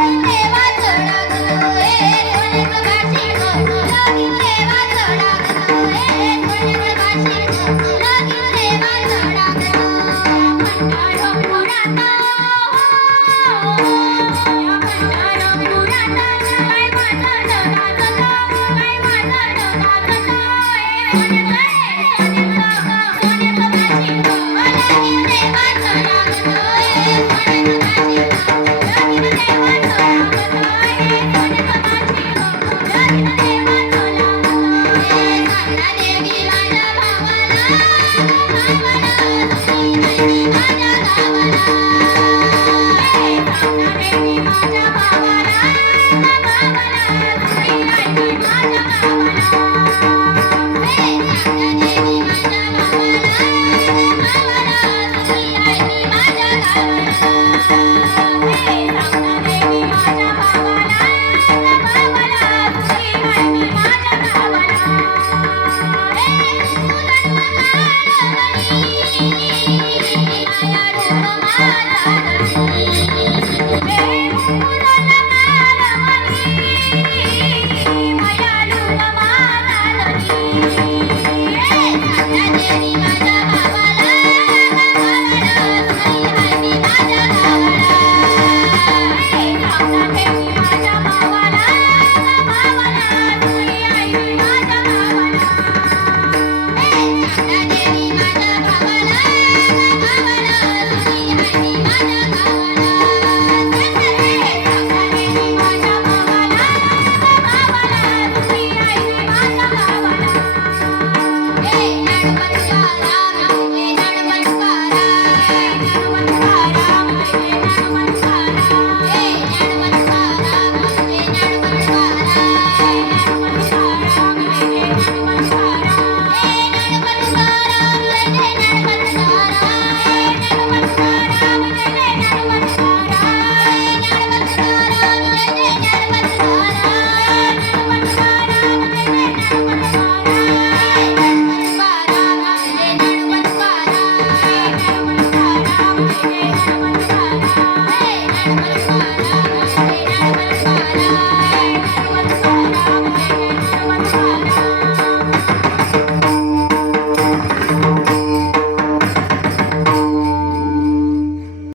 Thank Thank you.